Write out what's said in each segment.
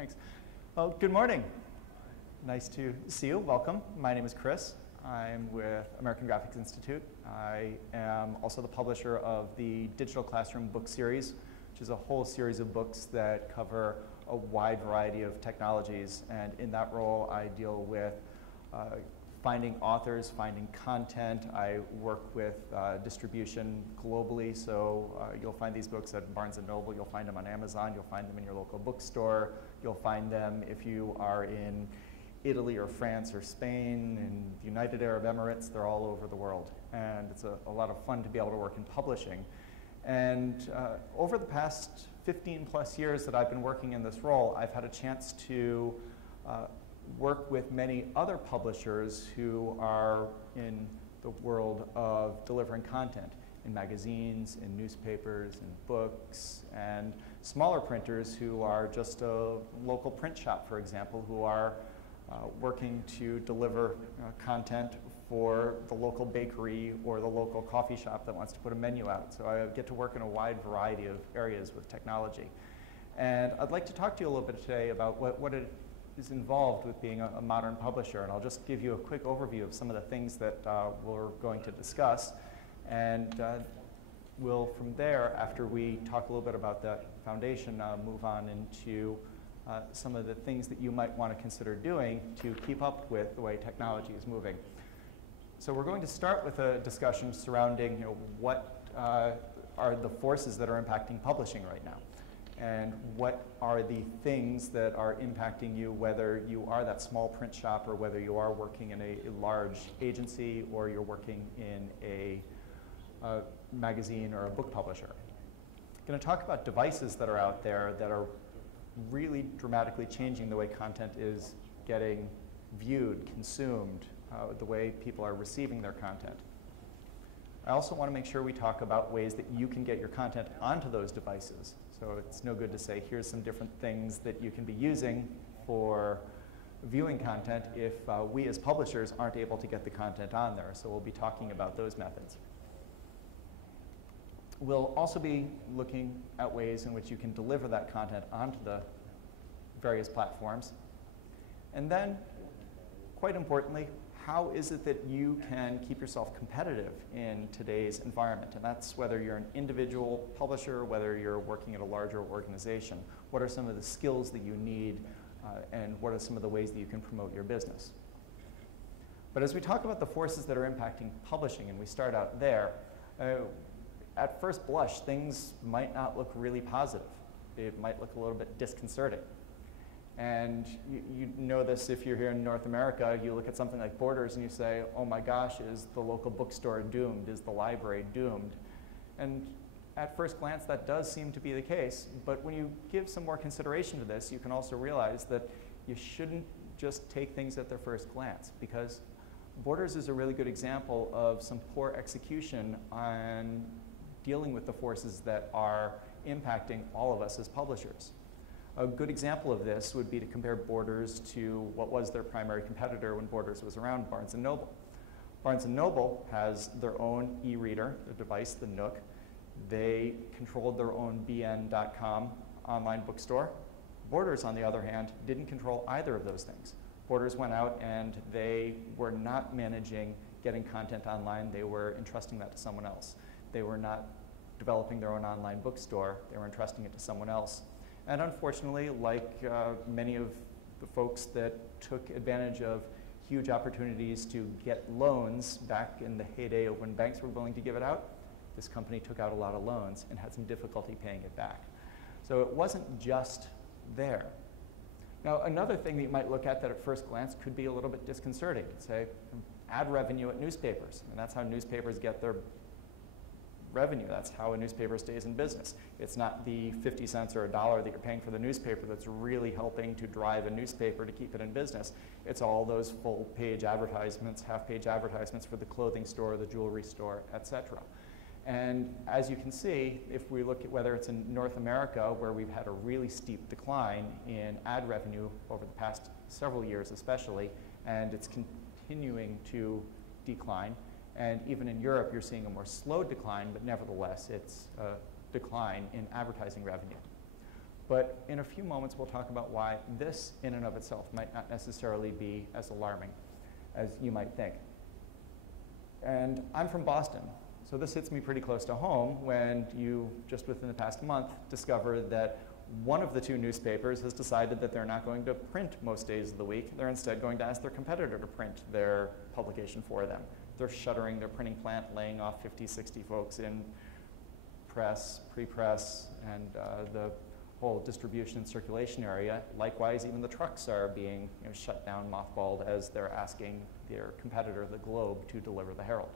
Thanks. Well, good morning. Nice to see you. Welcome. My name is Chris. I'm with American Graphics Institute. I am also the publisher of the Digital Classroom book series, which is a whole series of books that cover a wide variety of technologies. And in that role, I deal with finding authors, finding content. I work with distribution globally, so you'll find these books at Barnes & Noble, you'll find them on Amazon, you'll find them in your local bookstore, you'll find them if you are in Italy or France or Spain, in the United Arab Emirates. They're all over the world. And it's a lot of fun to be able to work in publishing. And over the past 15 plus years that I've been working in this role, I've had a chance to work with many other publishers who are in the world of delivering content in magazines, in newspapers, in books, and smaller printers who are just a local print shop, for example, who are working to deliver content for the local bakery or the local coffee shop that wants to put a menu out. So I get to work in a wide variety of areas with technology. And I'd like to talk to you a little bit today about what it is involved with being a modern publisher. And I'll just give you a quick overview of some of the things that we're going to discuss. And we'll, from there, after we talk a little bit about the foundation, move on into some of the things that you might want to consider doing to keep up with the way technology is moving. So we're going to start with a discussion surrounding what are the forces that are impacting publishing right now, and what are the things that are impacting you, whether you are that small print shop or whether you are working in a large agency or you're working in a magazine or a book publisher. I'm going to talk about devices that are out there that are really dramatically changing the way content is getting viewed, consumed, the way people are receiving their content. I also want to make sure we talk about ways that you can get your content onto those devices. So it's no good to say, here's some different things that you can be using for viewing content if we as publishers aren't able to get the content on there. So we'll be talking about those methods. We'll also be looking at ways in which you can deliver that content onto the various platforms. And then, quite importantly, how is it that you can keep yourself competitive in today's environment? And that's whether you're an individual publisher, whether you're working at a larger organization. What are some of the skills that you need, and what are some of the ways that you can promote your business? But as we talk about the forces that are impacting publishing, and we start out there, at first blush, things might not look really positive. It might look a little bit disconcerting. And you know this if you're here in North America. You look at something like Borders and you say, oh my gosh, is the local bookstore doomed? Is the library doomed? And at first glance, that does seem to be the case. But when you give some more consideration to this, you can also realize that you shouldn't just take things at their first glance, because Borders is a really good example of some poor execution on dealing with the forces that are impacting all of us as publishers. A good example of this would be to compare Borders to what was their primary competitor when Borders was around, Barnes & Noble. Barnes & Noble has their own e-reader, the device, the Nook. They controlled their own bn.com online bookstore. Borders, on the other hand, didn't control either of those things. Borders went out and they were not managing getting content online. They were entrusting that to someone else. They were not developing their own online bookstore. They were entrusting it to someone else. And unfortunately, like many of the folks that took advantage of huge opportunities to get loans back in the heyday of when banks were willing to give it out, this company took out a lot of loans and had some difficulty paying it back. So it wasn't just there. Now, another thing that you might look at that at first glance could be a little bit disconcerting. Say, ad revenue at newspapers. And that's how newspapers get their revenue. That's how a newspaper stays in business. It's not the 50 cents or $1 that you're paying for the newspaper that's really helping to drive a newspaper to keep it in business. It's all those full-page advertisements, half-page advertisements for the clothing store, the jewelry store, etc. And as you can see, if we look at whether it's in North America, where we've had a really steep decline in ad revenue over the past several years especially, and it's continuing to decline, and even in Europe, you're seeing a more slow decline, but nevertheless, it's a decline in advertising revenue. But in a few moments, we'll talk about why this in and of itself might not necessarily be as alarming as you might think. And I'm from Boston, so this hits me pretty close to home when you, just within the past month, discover that one of the two newspapers has decided that they're not going to print most days of the week. They're instead going to ask their competitor to print their publication for them. They're shuttering their printing plant, laying off 50, 60 folks in press, pre-press, and the whole distribution and circulation area. Likewise, even the trucks are being shut down, mothballed, as they're asking their competitor, the Globe, to deliver the Herald.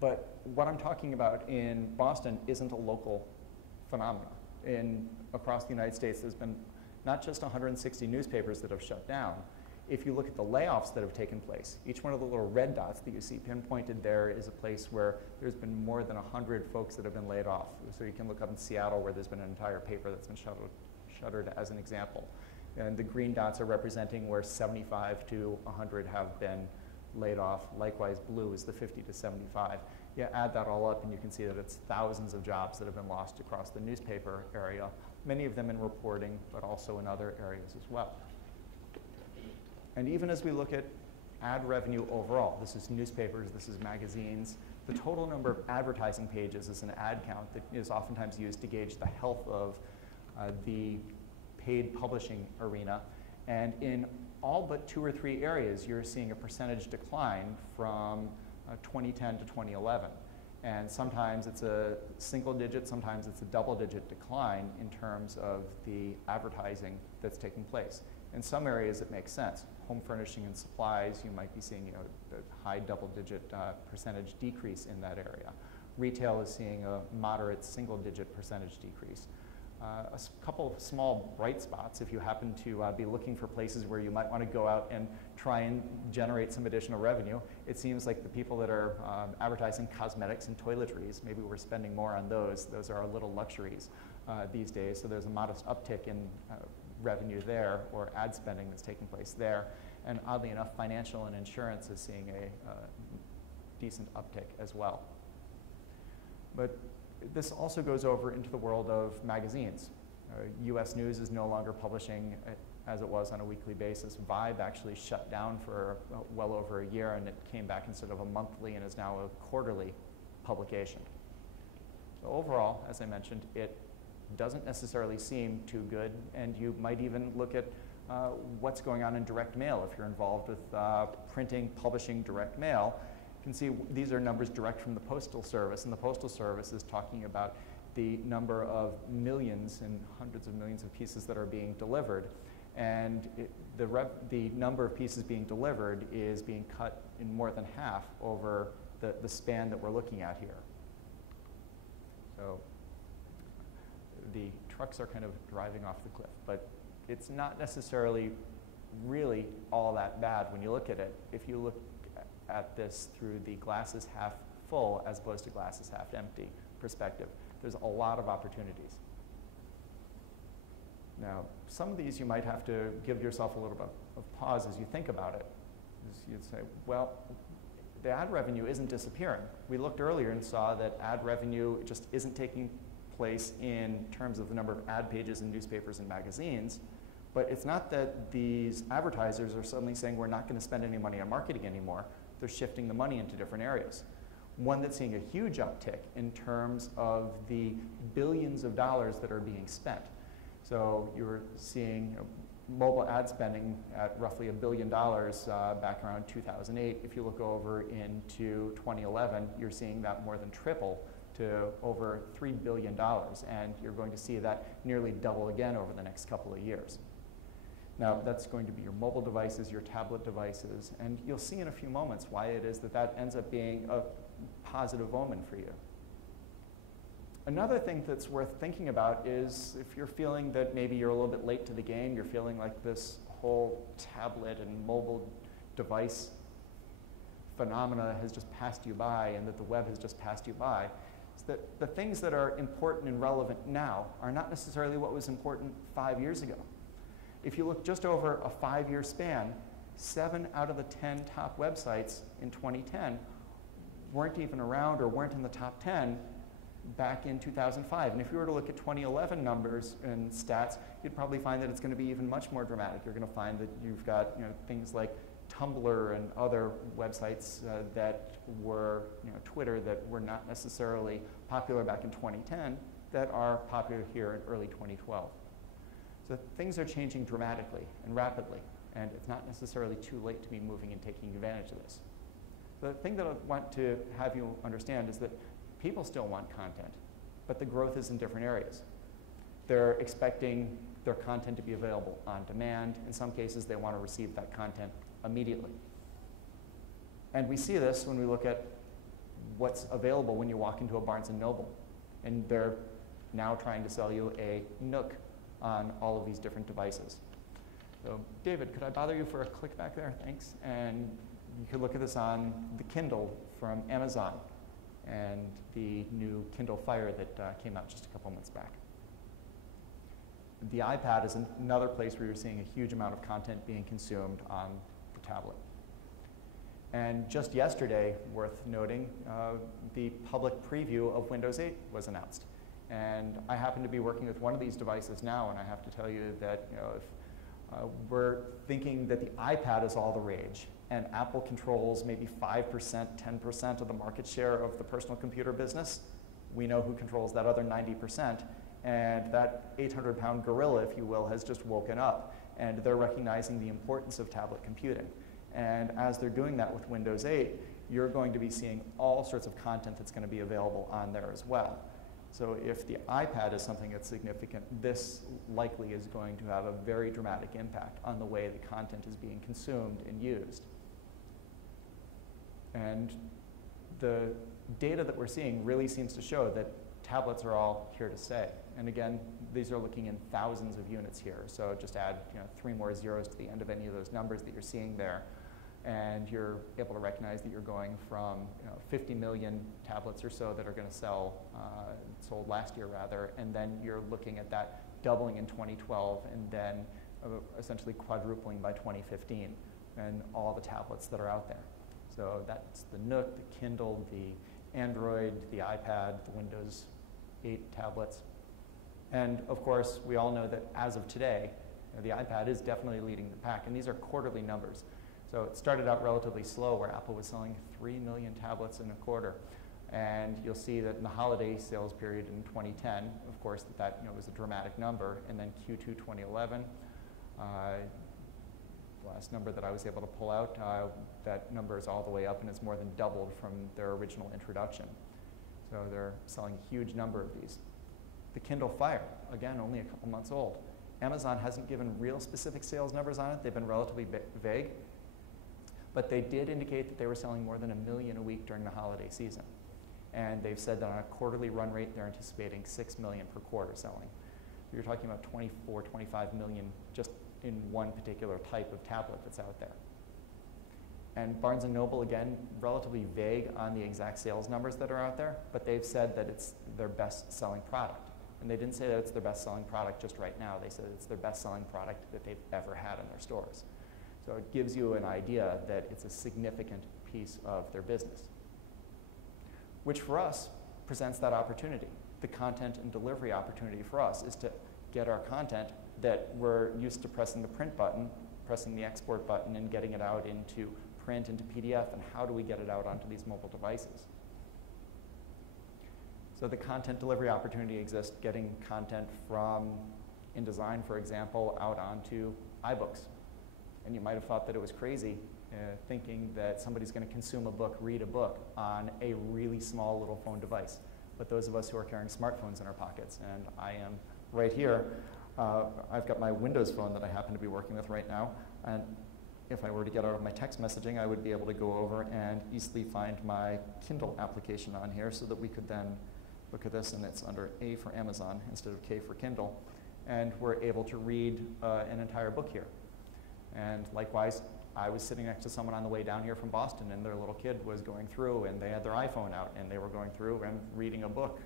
But what I'm talking about in Boston isn't a local phenomenon. Across the United States, there's been not just 160 newspapers that have shut down. If you look at the layoffs that have taken place, each one of the little red dots that you see pinpointed there is a place where there's been more than 100 folks that have been laid off. So you can look up in Seattle where there's been an entire paper that's been shuttered as an example. And the green dots are representing where 75 to 100 have been laid off. Likewise, blue is the 50 to 75. You add that all up and you can see that it's thousands of jobs that have been lost across the newspaper area, many of them in reporting, but also in other areas as well. And even as we look at ad revenue overall, this is newspapers, this is magazines, the total number of advertising pages is an ad count that is oftentimes used to gauge the health of the paid publishing arena. And in all but 2 or 3 areas, you're seeing a percentage decline from 2010 to 2011. And sometimes it's a single digit, sometimes it's a double digit decline in terms of the advertising that's taking place. In some areas, it makes sense. Home furnishing and supplies, you might be seeing a high double-digit percentage decrease in that area. Retail is seeing a moderate single-digit percentage decrease. A couple of small bright spots, if you happen to be looking for places where you might want to go out and try and generate some additional revenue, it seems like the people that are advertising cosmetics and toiletries, maybe we're spending more on those. Those are our little luxuries these days, so there's a modest uptick in revenue there, or ad spending that's taking place there. And oddly enough, financial and insurance is seeing a decent uptick as well. But this also goes over into the world of magazines. US News is no longer publishing as it was on a weekly basis. Vibe actually shut down for well over a year, and it came back instead of a monthly and is now a quarterly publication. So overall, as I mentioned, it doesn't necessarily seem too good, and you might even look at what's going on in direct mail. If you're involved with printing, publishing direct mail, you can see these are numbers direct from the Postal Service, and the Postal Service is talking about the number of millions and hundreds of millions of pieces that are being delivered, and the number of pieces being delivered is being cut in more than half over the span that we're looking at here. So the trucks are kind of driving off the cliff, but it's not necessarily really all that bad when you look at it. If you look at this through the glass is half full as opposed to glass is half empty perspective, there's a lot of opportunities. Now, some of these you might have to give yourself a little bit of pause as you think about it. You'd say, well, the ad revenue isn't disappearing. We looked earlier and saw that ad revenue just isn't taking place in terms of the number of ad pages in newspapers and magazines, but it's not that these advertisers are suddenly saying we're not going to spend any money on marketing anymore. They're shifting the money into different areas. One that's seeing a huge uptick in terms of the billions of dollars that are being spent. So you're seeing mobile ad spending at roughly $1 billion back around 2008. If you look over into 2011, you're seeing that more than triple to over $3 billion, and you're going to see that nearly double again over the next couple of years. Now, that's going to be your mobile devices, your tablet devices, and you'll see in a few moments why it is that that ends up being a positive omen for you. Another thing that's worth thinking about is if you're feeling that maybe you're a little bit late to the game, you're feeling like this whole tablet and mobile device phenomena has just passed you by and that the web has just passed you by, is that the things that are important and relevant now are not necessarily what was important 5 years ago. If you look just over a 5-year span, 7 out of the 10 top websites in 2010 weren't even around or weren't in the top 10 back in 2005. And if you were to look at 2011 numbers and stats, you'd probably find that it's going to be even much more dramatic. You're going to find that you've got things like Tumblr and other websites that were, Twitter, that were not necessarily popular back in 2010 that are popular here in early 2012. So things are changing dramatically and rapidly, and it's not necessarily too late to be moving and taking advantage of this. The thing that I want to have you understand is that people still want content, but the growth is in different areas. They're expecting their content to be available on demand. In some cases, they want to receive that content immediately. And we see this when we look at what's available when you walk into a Barnes & Noble. And they're now trying to sell you a Nook on all of these different devices. So David, could I bother you for a click back there? Thanks. And you could look at this on the Kindle from Amazon and the new Kindle Fire that came out just a couple months back. The iPad is another place where you're seeing a huge amount of content being consumed on the tablet. And just yesterday, worth noting, the public preview of Windows 8 was announced. And I happen to be working with one of these devices now, and I have to tell you that if we're thinking that the iPad is all the rage, and Apple controls maybe 5%, 10% of the market share of the personal computer business, we know who controls that other 90%. And that 800-pound gorilla, if you will, has just woken up. And they're recognizing the importance of tablet computing. And as they're doing that with Windows 8, you're going to be seeing all sorts of content that's going to be available on there as well. So if the iPad is something that's significant, this likely is going to have a very dramatic impact on the way the content is being consumed and used. And the data that we're seeing really seems to show that tablets are all here to stay. And again, these are looking in thousands of units here. So just add 3 more zeros to the end of any of those numbers that you're seeing there. And you're able to recognize that you're going from 50 million tablets or so that are going to sold last year rather, and then you're looking at that doubling in 2012 and then essentially quadrupling by 2015 and all the tablets that are out there. So that's the Nook, the Kindle, the Android, the iPad, the Windows 8 tablets. And of course, we all know that as of today, the iPad is definitely leading the pack, and these are quarterly numbers. So it started out relatively slow, where Apple was selling 3 million tablets in a quarter. And you'll see that in the holiday sales period in 2010, of course, that was a dramatic number. And then Q2 2011, last number that I was able to pull out, that number is all the way up and it's more than doubled from their original introduction. So they're selling a huge number of these. The Kindle Fire, again, only a couple months old. Amazon hasn't given real specific sales numbers on it. They've been relatively vague. But they did indicate that they were selling more than 1 million a week during the holiday season. And they've said that on a quarterly run rate, they're anticipating 6 million per quarter selling. You're talking about 24, 25 million just in one particular type of tablet that's out there. And Barnes & Noble, again, relatively vague on the exact sales numbers that are out there, but they've said that it's their best-selling product. And they didn't say that it's their best-selling product just right now. They said it's their best-selling product that they've ever had in their stores. So it gives you an idea that it's a significant piece of their business, which for us presents that opportunity. The content and delivery opportunity for us is to get our content that we're used to pressing the print button, pressing the export button, and getting it out into print, into PDF, and how do we get it out onto these mobile devices? So the content delivery opportunity exists, getting content from InDesign, for example, out onto iBooks. And you might have thought that it was crazy thinking that somebody's going to consume a book, read a book on a really small little phone device. But those of us who are carrying smartphones in our pockets, and I am right here, I've got my Windows phone that I happen to be working with right now. And if I were to get out of my text messaging, I would be able to go over and easily find my Kindle application on here so that we could then look at this, and it's under A for Amazon instead of K for Kindle. And we're able to read an entire book here. And likewise, I was sitting next to someone on the way down here from Boston, and their little kid was going through, and they had their iPhone out, and they were going through and reading a book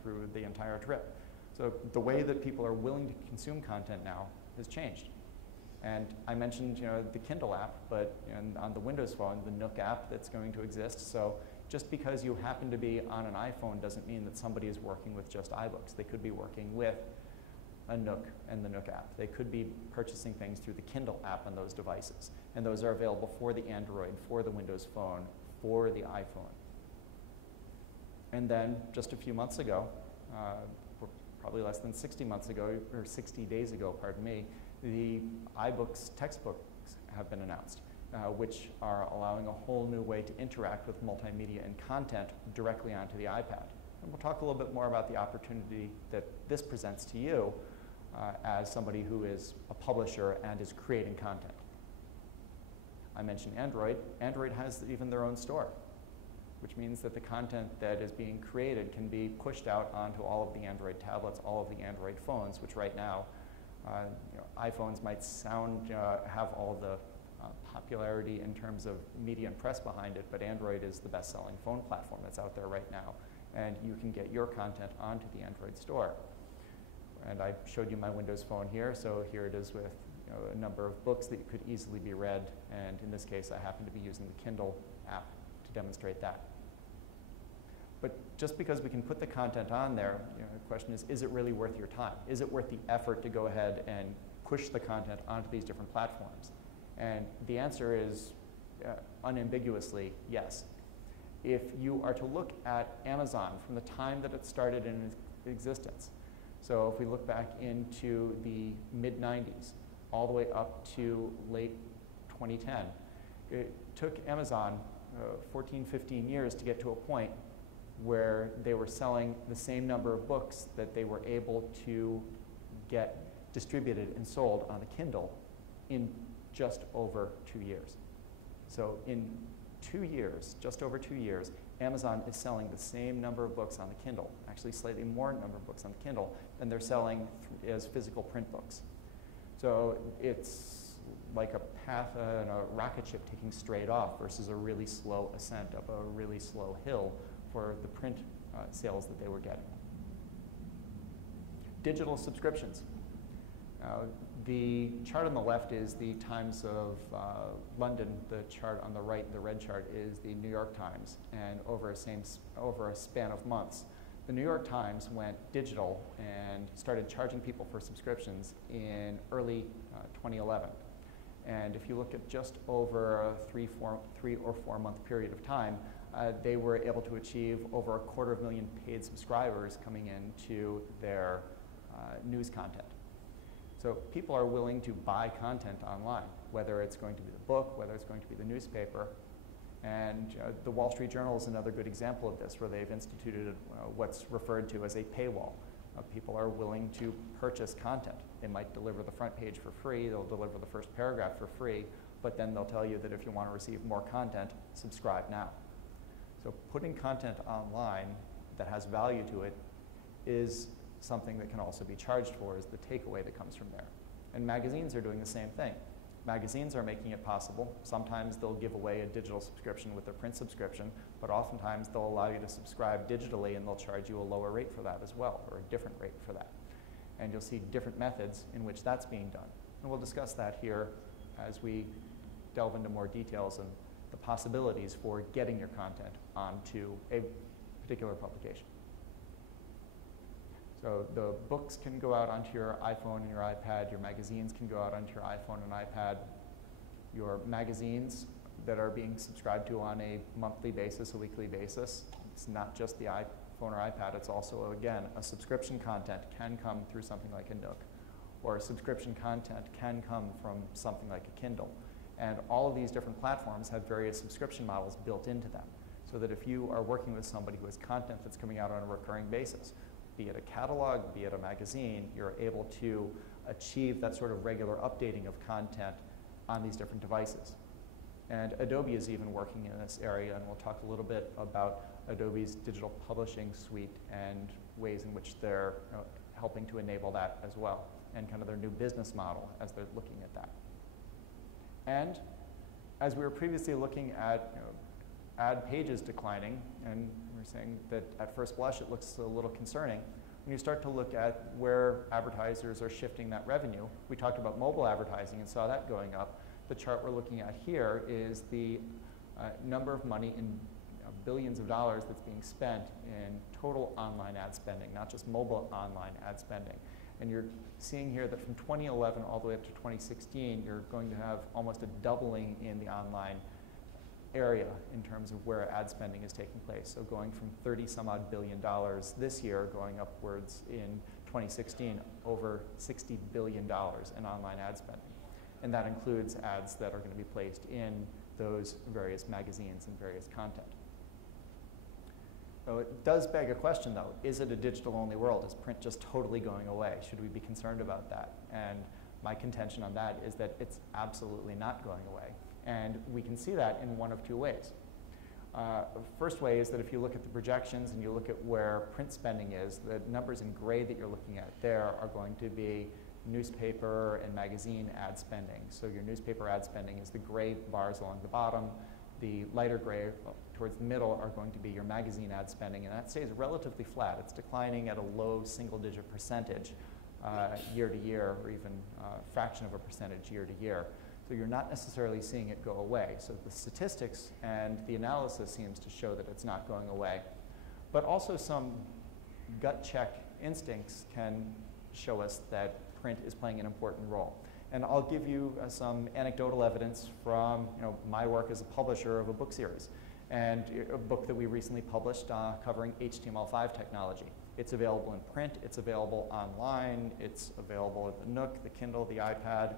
through the entire trip. So the way that people are willing to consume content now has changed. And I mentioned the Kindle app, but on the Windows phone, the Nook app that's going to exist. So just because you happen to be on an iPhone doesn't mean that somebody is working with just iBooks. They could be working with a Nook and the Nook app. They could be purchasing things through the Kindle app on those devices. And those are available for the Android, for the Windows Phone, for the iPhone. And then just a few months ago, probably less than 60 months ago, or 60 days ago, pardon me, the iBooks textbooks have been announced, which are allowing a whole new way to interact with multimedia and content directly onto the iPad. And we'll talk a little bit more about the opportunity that this presents to you as somebody who is a publisher and is creating content. I mentioned Android. Android has even their own store, which means that the content that is being created can be pushed out onto all of the Android tablets, all of the Android phones, which right now, iPhones might have all the popularity in terms of media and press behind it, but Android is the best-selling phone platform that's out there right now, and you can get your content onto the Android store. And I showed you my Windows Phone here, so here it is with a number of books that could easily be read, and in this case I happen to be using the Kindle app to demonstrate that. But just because we can put the content on there, the question is it really worth your time? Is it worth the effort to go ahead and push the content onto these different platforms? And the answer is unambiguously yes. If you are to look at Amazon from the time that it started in existence, so if we look back into the mid-90s, all the way up to late 2010, it took Amazon 14, 15 years to get to a point where they were selling the same number of books that they were able to get distributed and sold on the Kindle in just over 2 years. So in 2 years, just over 2 years, Amazon is selling the same number of books on the Kindle, actually slightly more number of books on the Kindle than they're selling as physical print books. So it's like a path and a rocket ship taking straight off versus a really slow ascent up a really slow hill for the print sales that they were getting. Digital subscriptions. The chart on the left is the Times of London. The chart on the right, the red chart, is the New York Times. And over a span of months, the New York Times went digital and started charging people for subscriptions in early 2011. And if you look at just over a three or four month period of time, they were able to achieve over 250,000 paid subscribers coming into their news content. So people are willing to buy content online, whether it's going to be the book, whether it's going to be the newspaper. And the Wall Street Journal is another good example of this, where they've instituted what's referred to as a paywall. People are willing to purchase content. They might deliver the front page for free, they'll deliver the first paragraph for free, but then they'll tell you that if you want to receive more content, subscribe now. So putting content online that has value to it is something that can also be charged for, is the takeaway that comes from there. And magazines are doing the same thing. Magazines are making it possible. Sometimes they'll give away a digital subscription with their print subscription, but oftentimes they'll allow you to subscribe digitally and they'll charge you a lower rate for that as well, or a different rate for that. And you'll see different methods in which that's being done. And we'll discuss that here as we delve into more details and the possibilities for getting your content onto a particular publication. So the books can go out onto your iPhone and your iPad. Your magazines can go out onto your iPhone and iPad. Your magazines that are being subscribed to on a monthly basis, a weekly basis, it's not just the iPhone or iPad. It's also, again, a subscription content can come through something like a Nook, or subscription content can come from something like a Kindle. And all of these different platforms have various subscription models built into them, so that if you are working with somebody who has content that's coming out on a recurring basis, be it a catalog, be it a magazine, you're able to achieve that sort of regular updating of content on these different devices. And Adobe is even working in this area, and we'll talk a little bit about Adobe's digital publishing suite and ways in which they're helping to enable that as well, and kind of their new business model as they're looking at that. And as we were previously looking at ad pages declining, and we're saying that at first blush it looks a little concerning. When you start to look at where advertisers are shifting that revenue, we talked about mobile advertising and saw that going up. The chart we're looking at here is the number of money in billions of dollars that's being spent in total online ad spending, not just mobile online ad spending. And you're seeing here that from 2011 all the way up to 2016, you're going to have almost a doubling in the online area in terms of where ad spending is taking place. So going from 30 some odd billion dollars this year, going upwards in 2016, over $60 billion in online ad spending. And that includes ads that are going to be placed in those various magazines and various content. So it does beg a question, though. Is it a digital-only world? Is print just totally going away? Should we be concerned about that? And my contention on that is that it's absolutely not going away. And we can see that in one of two ways. First way is that if you look at the projections and you look at where print spending is, the numbers in gray that you're looking at there are going to be newspaper and magazine ad spending. So your newspaper ad spending is the gray bars along the bottom. The lighter gray towards the middle are going to be your magazine ad spending, and that stays relatively flat. It's declining at a low single-digit percentage year to year, or even a fraction of a percentage year to year. So you're not necessarily seeing it go away. So the statistics and the analysis seems to show that it's not going away. But also some gut check instincts can show us that print is playing an important role. And I'll give you some anecdotal evidence from my work as a publisher of a book series, and a book that we recently published covering HTML5 technology. It's available in print, it's available online, it's available at the Nook, the Kindle, the iPad.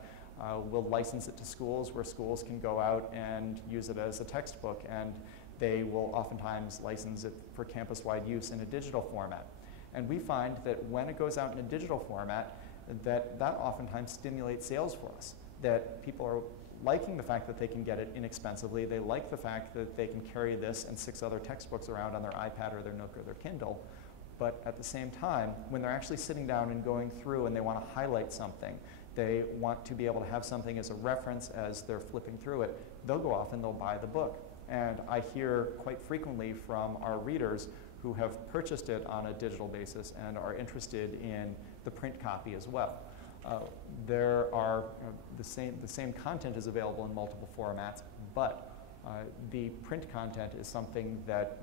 We'll license it to schools where schools can go out and use it as a textbook, and they will oftentimes license it for campus-wide use in a digital format. And we find that when it goes out in a digital format, that oftentimes stimulates sales for us, that people are liking the fact that they can get it inexpensively. They like the fact that they can carry this and 6 other textbooks around on their iPad or their Nook or their Kindle. But at the same time, when they're actually sitting down and going through and they want to highlight something, they want to be able to have something as a reference as they're flipping through it, they'll go off and they'll buy the book. And I hear quite frequently from our readers who have purchased it on a digital basis and are interested in the print copy as well. There are the same content is available in multiple formats, but the print content is something that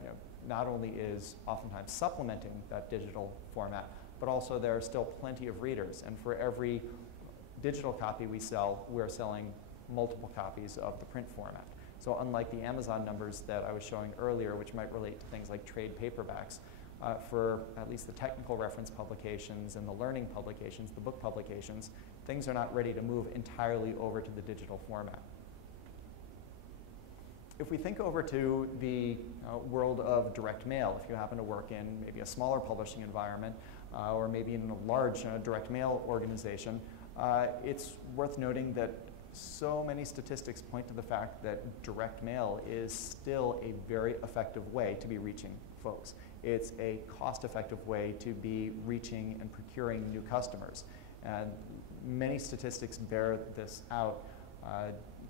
not only is oftentimes supplementing that digital format, but also there are still plenty of readers. And for every digital copy we sell, we're selling multiple copies of the print format. So unlike the Amazon numbers that I was showing earlier, which might relate to things like trade paperbacks, for at least the technical reference publications and the learning publications, the book publications, things are not ready to move entirely over to the digital format. If we think over to the world of direct mail, if you happen to work in maybe a smaller publishing environment or maybe in a large direct mail organization, it's worth noting that so many statistics point to the fact that direct mail is still a very effective way to be reaching folks. It's a cost-effective way to be reaching and procuring new customers. And many statistics bear this out.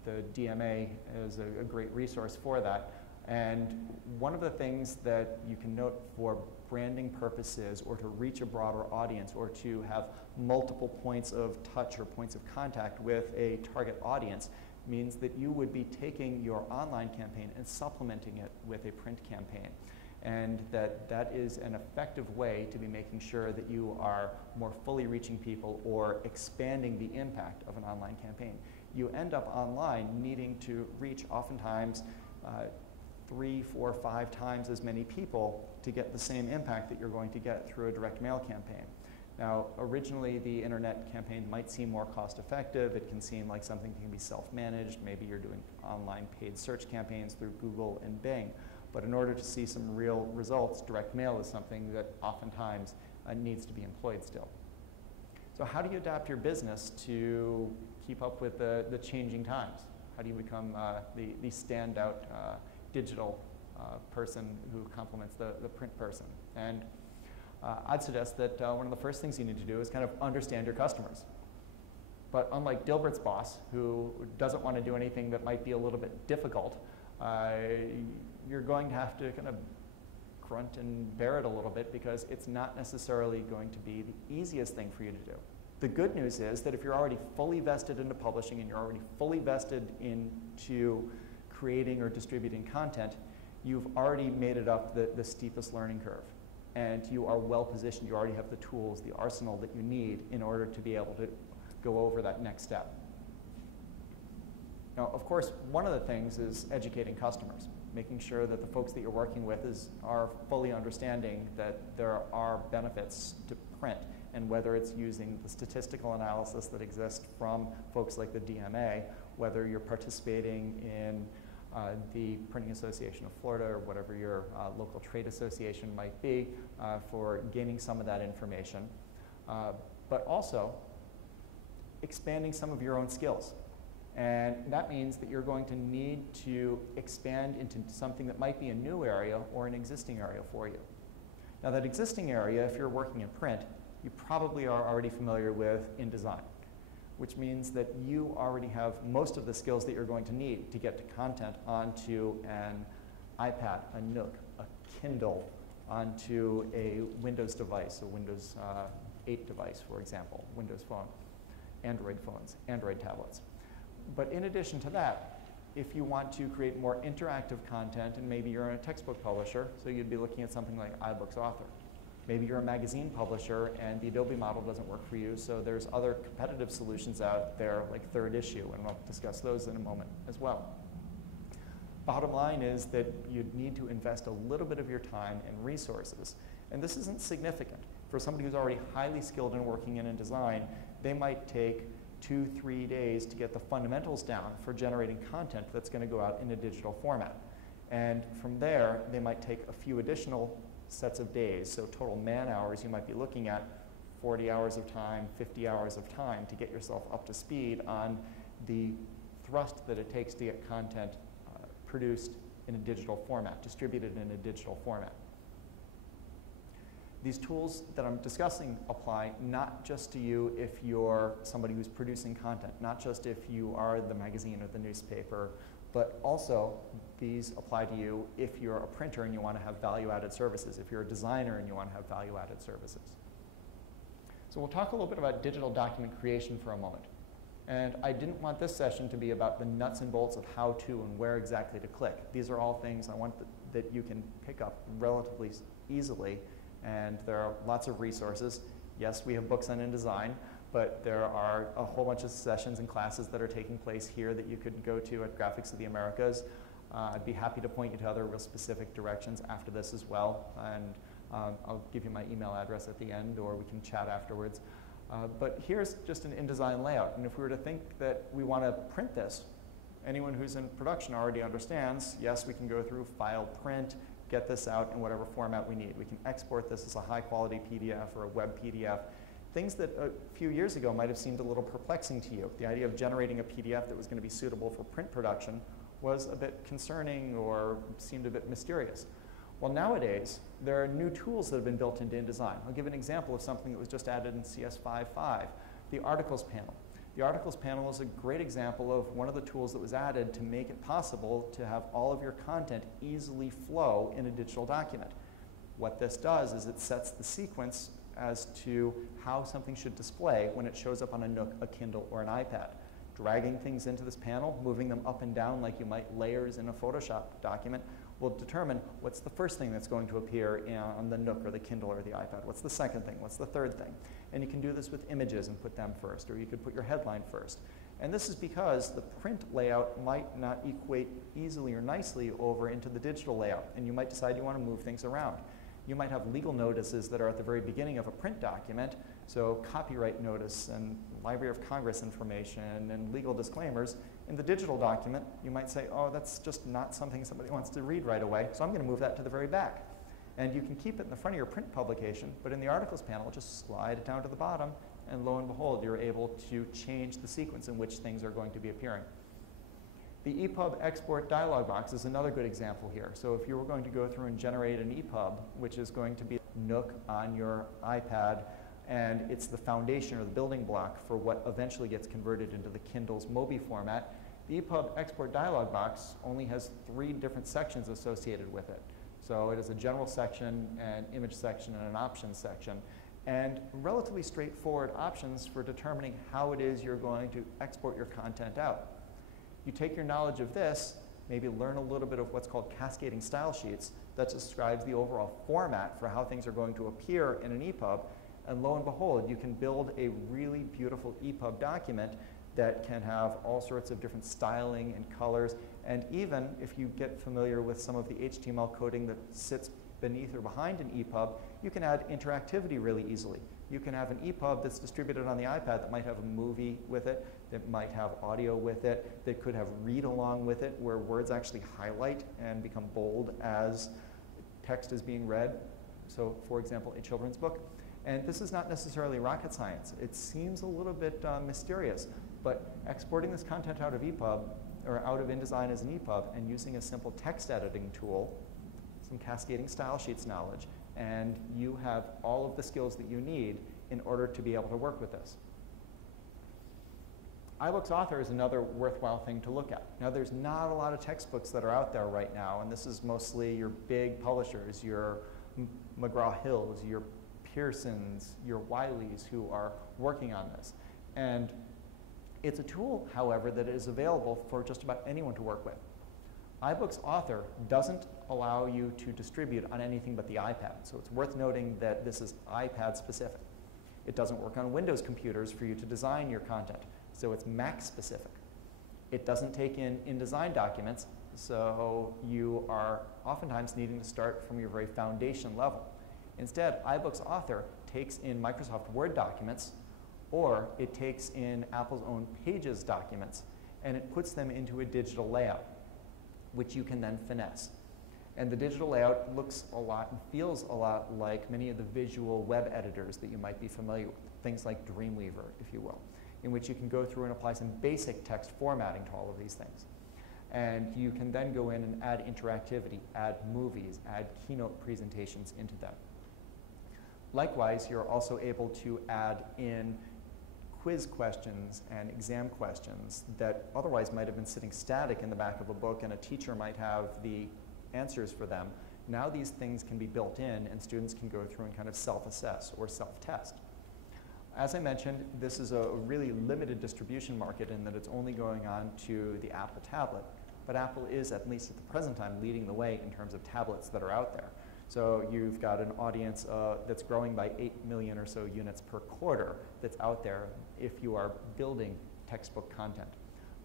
The DMA is a great resource for that. And one of the things that you can note for branding purposes or to reach a broader audience or to have multiple points of touch or points of contact with a target audience means that you would be taking your online campaign and supplementing it with a print campaign. And that is an effective way to be making sure that you are more fully reaching people or expanding the impact of an online campaign. You end up online needing to reach oftentimes 3, 4, 5 times as many people to get the same impact that you're going to get through a direct mail campaign. Now, originally the internet campaign might seem more cost effective. It can seem like something that can be self-managed. Maybe you're doing online paid search campaigns through Google and Bing. But in order to see some real results, direct mail is something that oftentimes needs to be employed still. So how do you adapt your business to keep up with the changing times? How do you become the standout digital person who complements the print person? And I'd suggest that one of the first things you need to do is kind of understand your customers. But unlike Dilbert's boss, who doesn't want to do anything that might be a little bit difficult, you're going to have to kind of grunt and bear it a little bit because it's not necessarily going to be the easiest thing for you to do. The good news is that if you're already fully vested into publishing and you're already fully vested into creating or distributing content, you've already made it up the steepest learning curve. And you are well positioned. You already have the tools, the arsenal that you need in order to be able to go over that next step. Now, of course, one of the things is educating customers, making sure that the folks that you're working with are fully understanding that there are benefits to print, and whether it's using the statistical analysis that exists from folks like the DMA, whether you're participating in the Printing Association of Florida or whatever your local trade association might be for gaining some of that information, but also expanding some of your own skills. And that means that you're going to need to expand into something that might be a new area or an existing area for you. Now that existing area, if you're working in print, you probably are already familiar with InDesign, which means that you already have most of the skills that you're going to need to get to content onto an iPad, a Nook, a Kindle, onto a Windows device, a Windows 8 device, for example, Windows Phone, Android phones, Android tablets. But in addition to that, if you want to create more interactive content, and maybe you're a textbook publisher, so you'd be looking at something like iBooks Author. Maybe you're a magazine publisher and the Adobe model doesn't work for you, so there's other competitive solutions out there like Third Issue, and we'll discuss those in a moment as well. Bottom line is that you'd need to invest a little bit of your time and resources, and this isn't significant. For somebody who's already highly skilled in working in InDesign, they might take 2-3 days to get the fundamentals down for generating content that's going to go out in a digital format. And from there, they might take a few additional sets of days, so total man hours you might be looking at 40 hours of time, 50 hours of time to get yourself up to speed on the thrust that it takes to get content produced in a digital format, distributed in a digital format. These tools that I'm discussing apply not just to you if you're somebody who's producing content, not just if you are the magazine or the newspaper, but also these apply to you if you're a printer and you want to have value-added services, if you're a designer and you want to have value-added services. So we'll talk a little bit about digital document creation for a moment. And I didn't want this session to be about the nuts and bolts of how to and where exactly to click. These are all things I want that you can pick up relatively easily, and there are lots of resources. Yes, we have books on InDesign, but there are a whole bunch of sessions and classes that are taking place here that you could go to at Graphics of the Americas. I'd be happy to point you to other real specific directions after this as well, and I'll give you my email address at the end, or we can chat afterwards. But here's just an InDesign layout, and if we were to think that we want to print this, anyone who's in production already understands, yes, we can go through File, Print, get this out in whatever format we need. We can export this as a high-quality PDF or a web PDF. Things that a few years ago might have seemed a little perplexing to you. The idea of generating a PDF that was going to be suitable for print production was a bit concerning or seemed a bit mysterious. Well, nowadays, there are new tools that have been built into InDesign. I'll give an example of something that was just added in CS 5.5, the Articles panel. The Articles panel is a great example of one of the tools that was added to make it possible to have all of your content easily flow in a digital document. What this does is it sets the sequence as to how something should display when it shows up on a Nook, a Kindle, or an iPad. Dragging things into this panel, moving them up and down like you might layers in a Photoshop document, will determine what's the first thing that's going to appear on the Nook or the Kindle or the iPad. What's the second thing? What's the third thing? And you can do this with images and put them first, or you could put your headline first. And this is because the print layout might not equate easily or nicely over into the digital layout, and you might decide you want to move things around. You might have legal notices that are at the very beginning of a print document, so copyright notice and Library of Congress information and legal disclaimers. In the digital document, you might say, oh, that's just not something somebody wants to read right away, so I'm going to move that to the very back. And you can keep it in the front of your print publication, but in the Articles panel, just slide it down to the bottom, and lo and behold, you're able to change the sequence in which things are going to be appearing. The EPUB export dialog box is another good example here. So if you were going to go through and generate an EPUB, which is going to be Nook on your iPad, and it's the foundation or the building block for what eventually gets converted into the Kindle's Mobi format, the EPUB export dialog box only has 3 different sections associated with it. So it is a general section, an image section, and an options section, and relatively straightforward options for determining how it is you're going to export your content out. You take your knowledge of this maybe learn a little bit of what's called cascading style sheets that describes the overall format for how things are going to appear in an EPUB. And lo and behold, you can build a really beautiful EPUB document that can have all sorts of different styling and colors. And even if you get familiar with some of the HTML coding that sits beneath or behind an EPUB, you can add interactivity really easily. You can have an EPUB that's distributed on the iPad that might have a movie with it, that might have audio with it, that could have read-along with it, where words actually highlight and become bold as text is being read. So, for example, a children's book. And this is not necessarily rocket science. It seems a little bit mysterious, but exporting this content out of EPUB, or out of InDesign as an EPUB, and using a simple text editing tool, some cascading style sheets knowledge, and you have all of the skills that you need in order to be able to work with this. iBooks Author is another worthwhile thing to look at. Now, there's not a lot of textbooks that are out there right now, and this is mostly your big publishers, your McGraw-Hills, your Pearsons, your Wileys who are working on this. And it's a tool, however, that is available for just about anyone to work with. iBooks Author doesn't allow you to distribute on anything but the iPad, so it's worth noting that this is iPad specific. It doesn't work on Windows computers for you to design your content, so it's Mac specific. It doesn't take in InDesign documents, so you are oftentimes needing to start from your very foundation level. Instead, iBooks Author takes in Microsoft Word documents, or it takes in Apple's own Pages documents, and it puts them into a digital layout, which you can then finesse. And the digital layout looks a lot and feels a lot like many of the visual web editors that you might be familiar with, things like Dreamweaver, if you will, in which you can go through and apply some basic text formatting to all of these things. And you can then go in and add interactivity, add movies, add Keynote presentations into them. Likewise, you're also able to add in quiz questions and exam questions that otherwise might have been sitting static in the back of a book, and a teacher might have the answers for them. Now these things can be built in, and students can go through and kind of self-assess or self-test. As I mentioned, this is a really limited distribution market in that it's only going on to the Apple tablet, but Apple is, at least at the present time, leading the way in terms of tablets that are out there. So you've got an audience that's growing by 8 million or so units per quarter that's out there if you are building textbook content.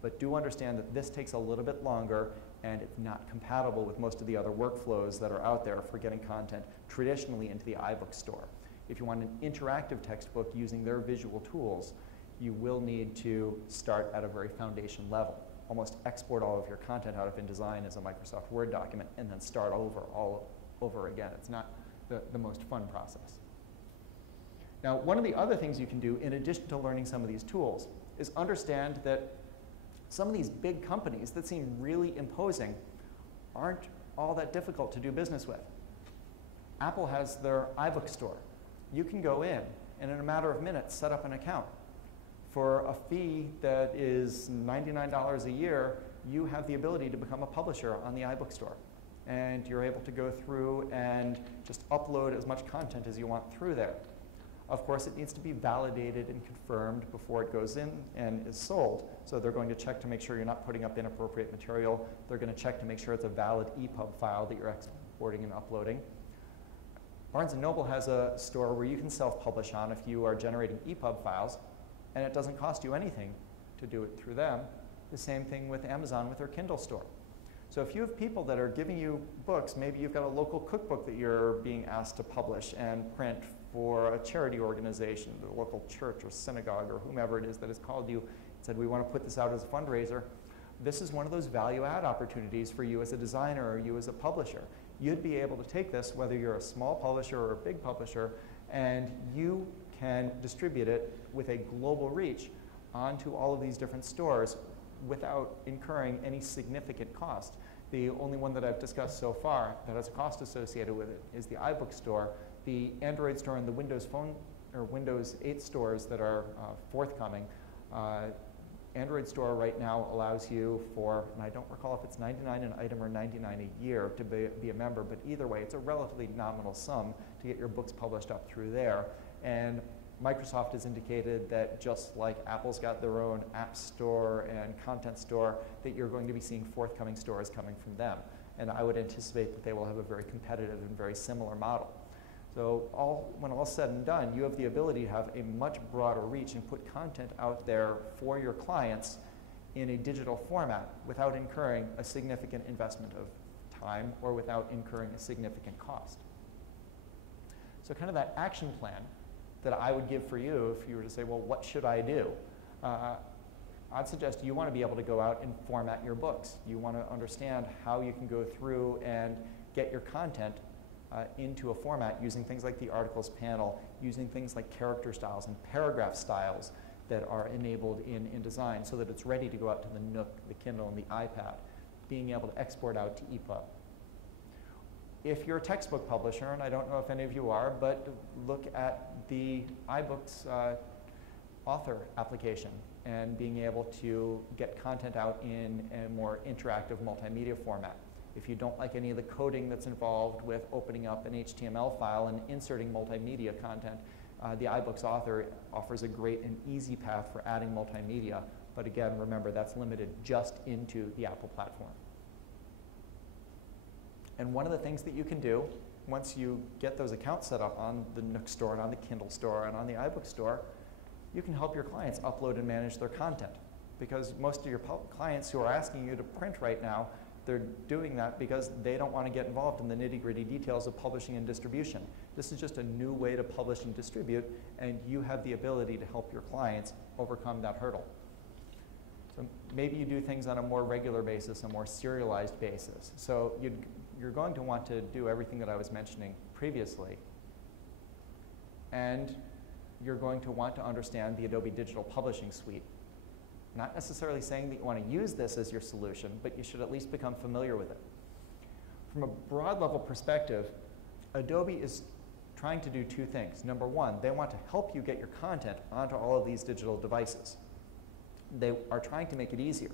But do understand that this takes a little bit longer, and it's not compatible with most of the other workflows that are out there for getting content traditionally into the iBook store. If you want an interactive textbook using their visual tools, you will need to start at a very foundation level. Almost export all of your content out of InDesign as a Microsoft Word document and then start all over again. It's not the most fun process. Now, one of the other things you can do, in addition to learning some of these tools, is understand that some of these big companies that seem really imposing aren't all that difficult to do business with. Apple has their iBook store. You can go in and in a matter of minutes set up an account. For a fee that is $99 a year, you have the ability to become a publisher on the iBook store. And you're able to go through and just upload as much content as you want through there. Of course, it needs to be validated and confirmed before it goes in and is sold. So they're going to check to make sure you're not putting up inappropriate material. They're going to check to make sure it's a valid EPUB file that you're exporting and uploading. Barnes & Noble has a store where you can self-publish on if you are generating EPUB files, and it doesn't cost you anything to do it through them. The same thing with Amazon with their Kindle store. So if you have people that are giving you books, maybe you've got a local cookbook that you're being asked to publish and print for a charity organization, the local church or synagogue or whomever it is that has called you and said, we want to put this out as a fundraiser. This is one of those value add opportunities for you as a designer or you as a publisher. You'd be able to take this, whether you're a small publisher or a big publisher, and you can distribute it with a global reach onto all of these different stores without incurring any significant cost. The only one that I've discussed so far that has a cost associated with it is the iBook store. The Android store and the Windows Phone or Windows 8 stores that are forthcoming. Android store right now allows you for, and I don't recall if it's $99 an item or $99 a year to be a member, but either way, it's a relatively nominal sum to get your books published up through there. And Microsoft has indicated that just like Apple's got their own app store and content store, that you're going to be seeing forthcoming stores coming from them. And I would anticipate that they will have a very competitive and very similar model. So when all's said and done, you have the ability to have a much broader reach and put content out there for your clients in a digital format without incurring a significant investment of time or without incurring a significant cost. So kind of that action plan that I would give for you if you were to say, well, what should I do? I'd suggest you want to be able to go out and format your books. You want to understand how you can go through and get your content into a format using things like the articles panel, using things like character styles and paragraph styles that are enabled in InDesign so that it's ready to go out to the Nook, the Kindle, and the iPad, being able to export out to EPUB. If you're a textbook publisher, and I don't know if any of you are, but look at the iBooks author application and being able to get content out in a more interactive multimedia format. If you don't like any of the coding that's involved with opening up an HTML file and inserting multimedia content, the iBooks author offers a great and easy path for adding multimedia. But again, remember, that's limited just into the Apple platform. And one of the things that you can do once you get those accounts set up on the Nook store and on the Kindle store and on the iBook store, you can help your clients upload and manage their content. Because most of your clients who are asking you to print right now, they're doing that because they don't want to get involved in the nitty-gritty details of publishing and distribution. This is just a new way to publish and distribute, and you have the ability to help your clients overcome that hurdle. So maybe you do things on a more regular basis, a more serialized basis. So you're going to want to do everything that I was mentioning previously. And you're going to want to understand the Adobe Digital Publishing Suite. Not necessarily saying that you want to use this as your solution, but you should at least become familiar with it. From a broad level perspective, Adobe is trying to do two things. Number one, they want to help you get your content onto all of these digital devices. They are trying to make it easier.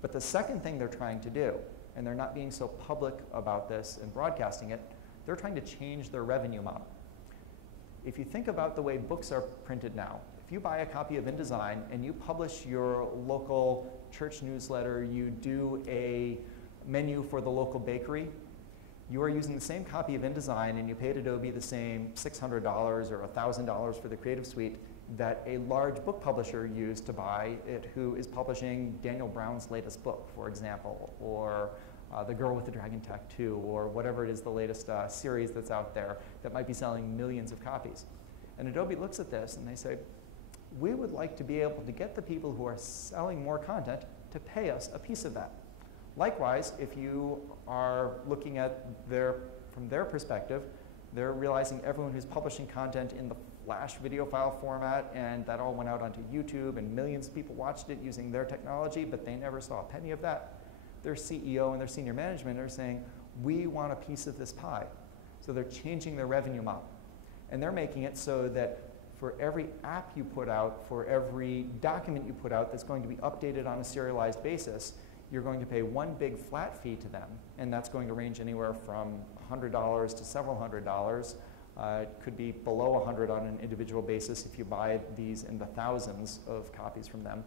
But the second thing they're trying to do, and they're not being so public about this and broadcasting it, they're trying to change their revenue model. If you think about the way books are printed now, if you buy a copy of InDesign and you publish your local church newsletter, you do a menu for the local bakery, you are using the same copy of InDesign and you paid Adobe the same $600 or $1,000 for the Creative Suite that a large book publisher used to buy it, who is publishing Daniel Brown's latest book, for example, or The Girl with the Dragon Tattoo, or whatever it is, the latest series that's out there that might be selling millions of copies. And Adobe looks at this and they say, we would like to be able to get the people who are selling more content to pay us a piece of that. Likewise, if you are looking at from their perspective, they're realizing everyone who's publishing content in the Flash video file format, and that all went out onto YouTube, and millions of people watched it using their technology, but they never saw a penny of that. Their CEO and their senior management are saying, we want a piece of this pie. So they're changing their revenue model. And they're making it so that for every app you put out, for every document you put out that's going to be updated on a serialized basis, you're going to pay one big flat fee to them, and that's going to range anywhere from $100 to several $100s. It could be below $100 on an individual basis if you buy these in the thousands of copies from them.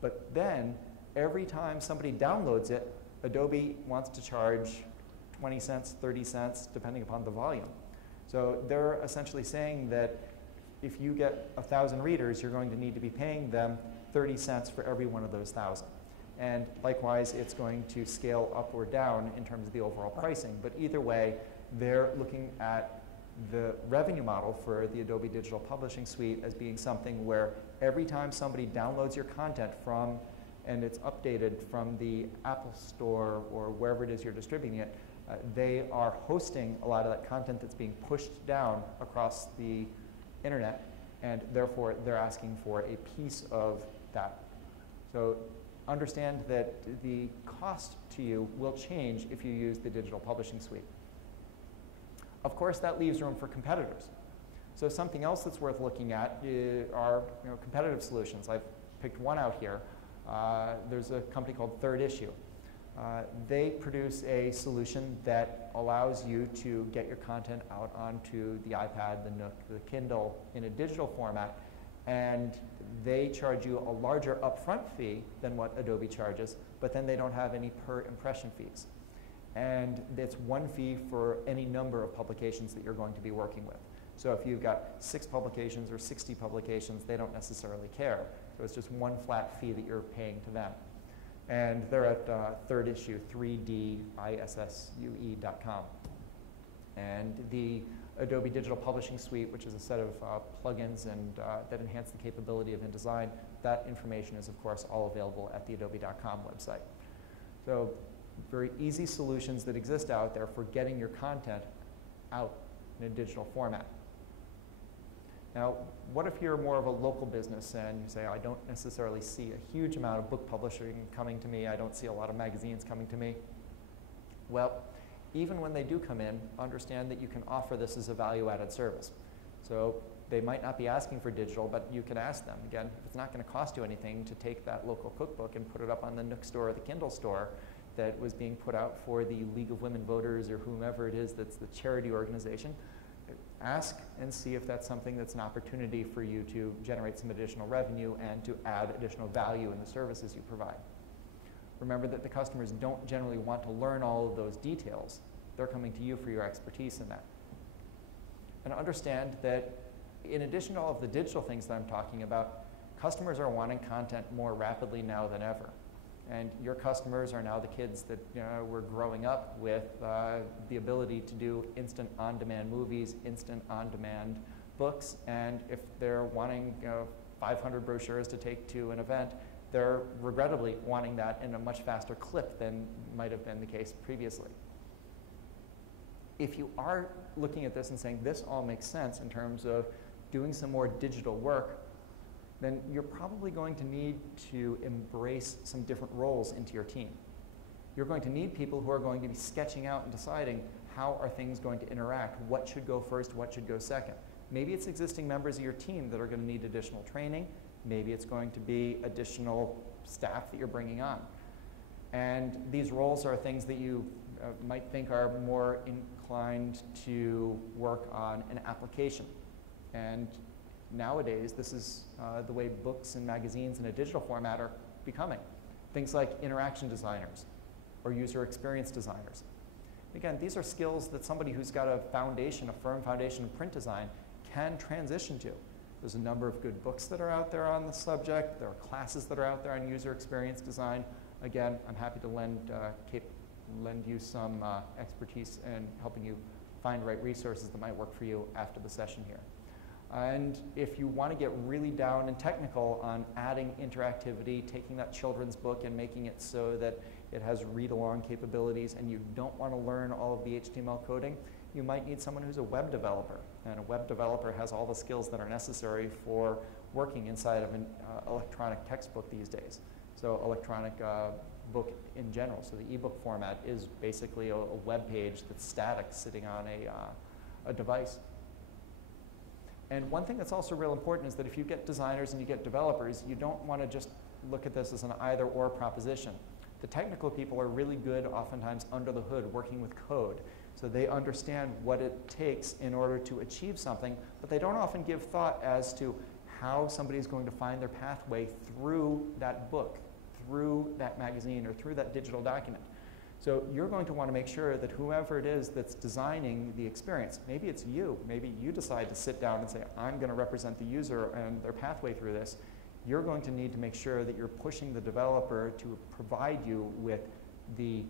But then, every time somebody downloads it, Adobe wants to charge 20 cents, 30 cents, depending upon the volume. So they're essentially saying that if you get 1,000 readers, you're going to need to be paying them 30 cents for every one of those 1,000. And likewise, it's going to scale up or down in terms of the overall pricing. But either way, they're looking at the revenue model for the Adobe Digital Publishing Suite as being something where every time somebody downloads your content from, and it's updated from the Apple Store or wherever it is you're distributing it, they are hosting a lot of that content that's being pushed down across the internet, and therefore they're asking for a piece of that. So understand that the cost to you will change if you use the Digital Publishing Suite. Of course, that leaves room for competitors. So something else that's worth looking at are competitive solutions. I've picked one out here. There's a company called Third Issue. They produce a solution that allows you to get your content out onto the iPad, the Nook, the Kindle in a digital format, and they charge you a larger upfront fee than what Adobe charges, but then they don't have any per impression fees. And it's one fee for any number of publications that you're going to be working with. So if you've got 6 publications or 60 publications, they don't necessarily care. So it's just one flat fee that you're paying to them. And they're at third issue, 3disssue.com. And the Adobe Digital Publishing Suite, which is a set of plugins and that enhance the capability of InDesign, that information is, of course, all available at the adobe.com website. So very easy solutions that exist out there for getting your content out in a digital format. Now, what if you're more of a local business and you say, I don't necessarily see a huge amount of book publishing coming to me, I don't see a lot of magazines coming to me? Well, even when they do come in, understand that you can offer this as a value-added service. So they might not be asking for digital, but you can ask them. Again, if it's not going to cost you anything to take that local cookbook and put it up on the Nook store or the Kindle store that was being put out for the League of Women Voters or whomever it is that's the charity organization, ask and see if that's something that's an opportunity for you to generate some additional revenue and to add additional value in the services you provide. Remember that the customers don't generally want to learn all of those details. They're coming to you for your expertise in that. And understand that in addition to all of the digital things that I'm talking about, customers are wanting content more rapidly now than ever. And your customers are now the kids that were growing up with the ability to do instant on-demand movies, instant on-demand books, and if they're wanting 500 brochures to take to an event, they're regrettably wanting that in a much faster clip than might have been the case previously. If you are looking at this and saying this all makes sense in terms of doing some more digital work, then you're probably going to need to embrace some different roles into your team. You're going to need people who are going to be sketching out and deciding how are things going to interact, what should go first, what should go second. Maybe it's existing members of your team that are going to need additional training. Maybe it's going to be additional staff that you're bringing on. And these roles are things that you might think are more inclined to work on an application. And nowadays, this is the way books and magazines in a digital format are becoming. Things like interaction designers or user experience designers. Again, these are skills that somebody who's got a foundation, a firm foundation in print design can transition to. There's a number of good books that are out there on the subject. There are classes that are out there on user experience design. Again, I'm happy to lend you some expertise in helping you find the right resources that might work for you after the session here. And if you want to get really down and technical on adding interactivity, taking that children's book and making it so that it has read-along capabilities, and you don't want to learn all of the HTML coding, you might need someone who's a web developer. And a web developer has all the skills that are necessary for working inside of an electronic textbook these days. So electronic book in general. So the ebook format is basically a web page that's static sitting on a device. And one thing that's also real important is that if you get designers and you get developers, you don't want to just look at this as an either-or proposition. The technical people are really good oftentimes under the hood working with code. So they understand what it takes in order to achieve something, but they don't often give thought as to how somebody's going to find their pathway through that book, through that magazine, or through that digital document. So you're going to want to make sure that whoever it is that's designing the experience, maybe it's you, maybe you decide to sit down and say, I'm going to represent the user and their pathway through this. You're going to need to make sure that you're pushing the developer to provide you with the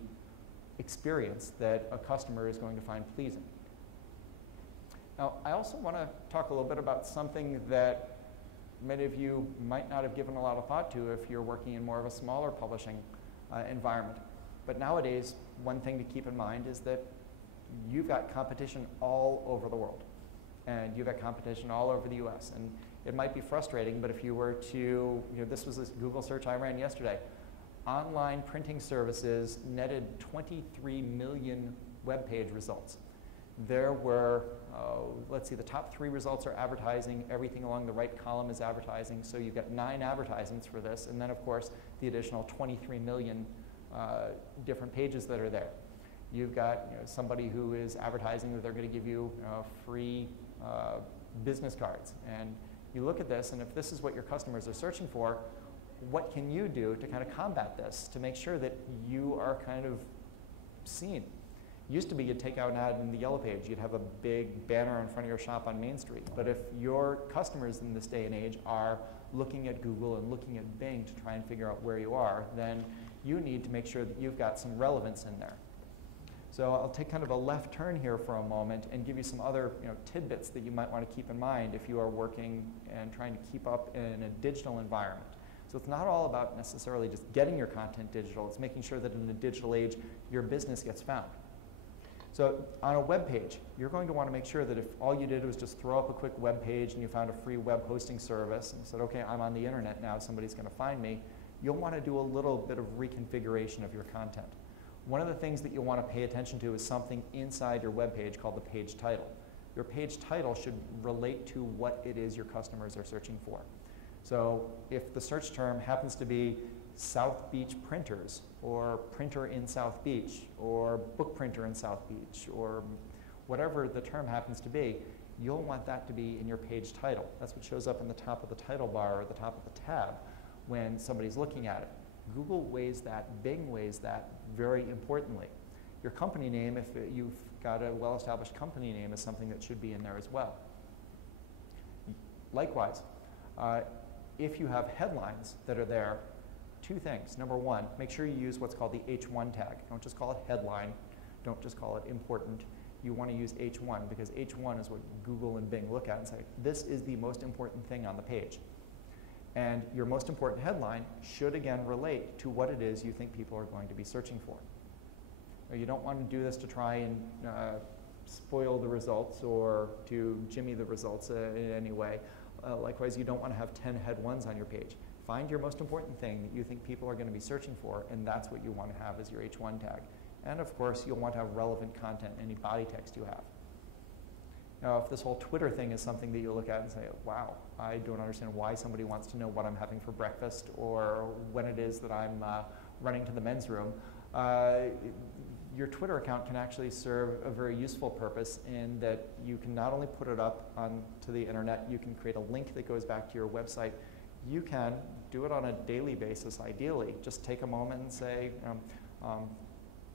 experience that a customer is going to find pleasing. Now, I also want to talk a little bit about something that many of you might not have given a lot of thought to if you're working in more of a smaller publishing environment. But nowadays, one thing to keep in mind is that you've got competition all over the world. And you've got competition all over the US. And it might be frustrating, but if you were to, this was a Google search I ran yesterday. Online printing services netted 23 million web page results. There were, let's see, the top 3 results are advertising. Everything along the right column is advertising. So you've got 9 advertisements for this. And then, of course, the additional 23 million different pages that are there. You've got somebody who is advertising that they're going to give you free business cards. And you look at this, and if this is what your customers are searching for, what can you do to kind of combat this, to make sure that you are kind of seen? Used to be you'd take out an ad in the Yellow Page, you'd have a big banner in front of your shop on Main Street. But if your customers in this day and age are looking at Google and looking at Bing to try and figure out where you are, then you need to make sure that you've got some relevance in there. So I'll take kind of a left turn here for a moment and give you some other tidbits that you might want to keep in mind if you are working and trying to keep up in a digital environment. So it's not all about necessarily just getting your content digital, it's making sure that in a digital age, your business gets found. So on a web page, you're going to want to make sure that if all you did was just throw up a quick web page and you found a free web hosting service and said, okay, I'm on the internet now, somebody's going to find me, you'll want to do a little bit of reconfiguration of your content. One of the things that you'll want to pay attention to is something inside your web page called the page title. Your page title should relate to what it is your customers are searching for. So if the search term happens to be South Beach printers, or printer in South Beach, or book printer in South Beach, or whatever the term happens to be, you'll want that to be in your page title. That's what shows up in the top of the title bar or the top of the tab when somebody's looking at it. Google weighs that, Bing weighs that very importantly. Your company name, if you've got a well-established company name, is something that should be in there as well. Likewise, if you have headlines that are there, two things. Number one, make sure you use what's called the H1 tag. Don't just call it headline. Don't just call it important. You want to use H1 because H1 is what Google and Bing look at and say, this is the most important thing on the page. And your most important headline should again relate to what it is you think people are going to be searching for. Now, you don't want to do this to try and spoil the results or to jimmy the results in any way. Likewise, you don't want to have 10 head ones on your page. Find your most important thing that you think people are going to be searching for, and that's what you want to have as your H1 tag. And of course, you'll want to have relevant content, any body text you have. Now, if this whole Twitter thing is something that you look at and say, wow, I don't understand why somebody wants to know what I'm having for breakfast or when it is that I'm running to the men's room, your Twitter account can actually serve a very useful purpose in that you can not only put it up onto the internet, you can create a link that goes back to your website. You can do it on a daily basis, ideally. Just take a moment and say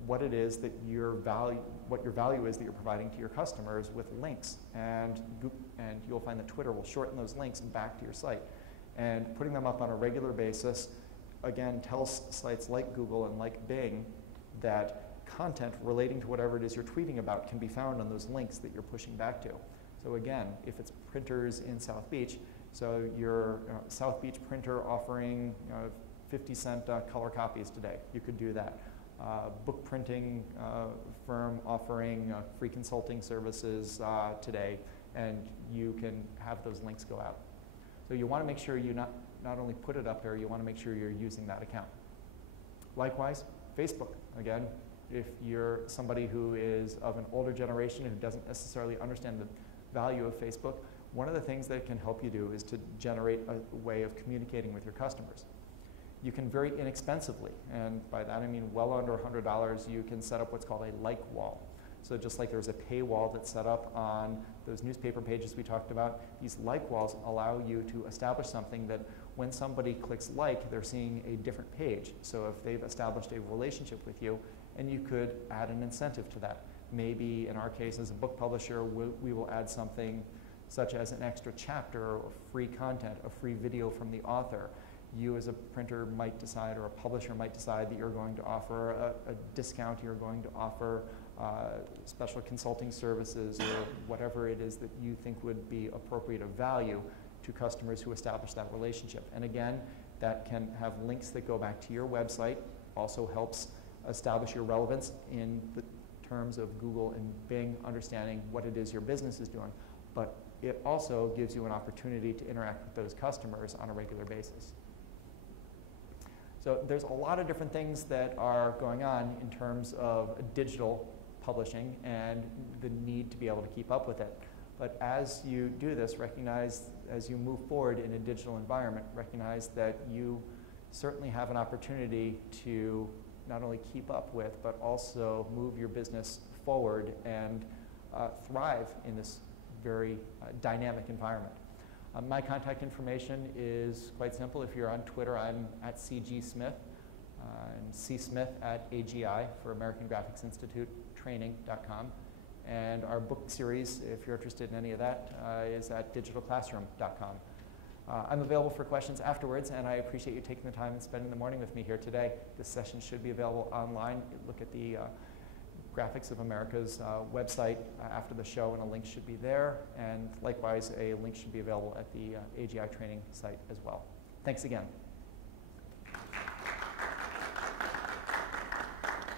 what it is that what your value is that you're providing to your customers with links. And you'll find that Twitter will shorten those links back to your site. And putting them up on a regular basis, again, tells sites like Google and like Bing that content relating to whatever it is you're tweeting about can be found on those links that you're pushing back to. So again, if it's printers in South Beach, so your South Beach printer offering 50-cent color copies today, you could do that. Book printing firm offering free consulting services today, and you can have those links go out. So you want to make sure you not only put it up there, you want to make sure you're using that account. Likewise, Facebook. Again, if you're somebody who is of an older generation who doesn't necessarily understand the value of Facebook, one of the things that it can help you do is to generate a way of communicating with your customers. You can very inexpensively, and by that I mean well under $100, you can set up what's called a like wall. So just like there's a paywall that's set up on those newspaper pages we talked about, these like walls allow you to establish something that when somebody clicks like, they're seeing a different page. So if they've established a relationship with you, and you could add an incentive to that. Maybe in our case as a book publisher, we will add something such as an extra chapter or free content, a free video from the author. You as a printer might decide, or a publisher might decide, that you're going to offer a discount, you're going to offer special consulting services or whatever it is that you think would be appropriate of value to customers who establish that relationship. And again, that can have links that go back to your website, also helps establish your relevance in the terms of Google and Bing understanding what it is your business is doing, but it also gives you an opportunity to interact with those customers on a regular basis. So there's a lot of different things that are going on in terms of digital publishing and the need to be able to keep up with it. But as you do this, recognize, as you move forward in a digital environment, recognize that you certainly have an opportunity to not only keep up with, but also move your business forward and thrive in this very dynamic environment. My contact information is quite simple. If you're on Twitter, I'm at CGSmith, and csmith@AGI for American Graphics Institute Training.com. And our book series, if you're interested in any of that, is at digitalclassroom.com. I'm available for questions afterwards, and I appreciate you taking the time and spending the morning with me here today. This session should be available online. Look at the Graphics of America's website after the show, and a link should be there. And likewise, a link should be available at the AGI training site as well. Thanks again.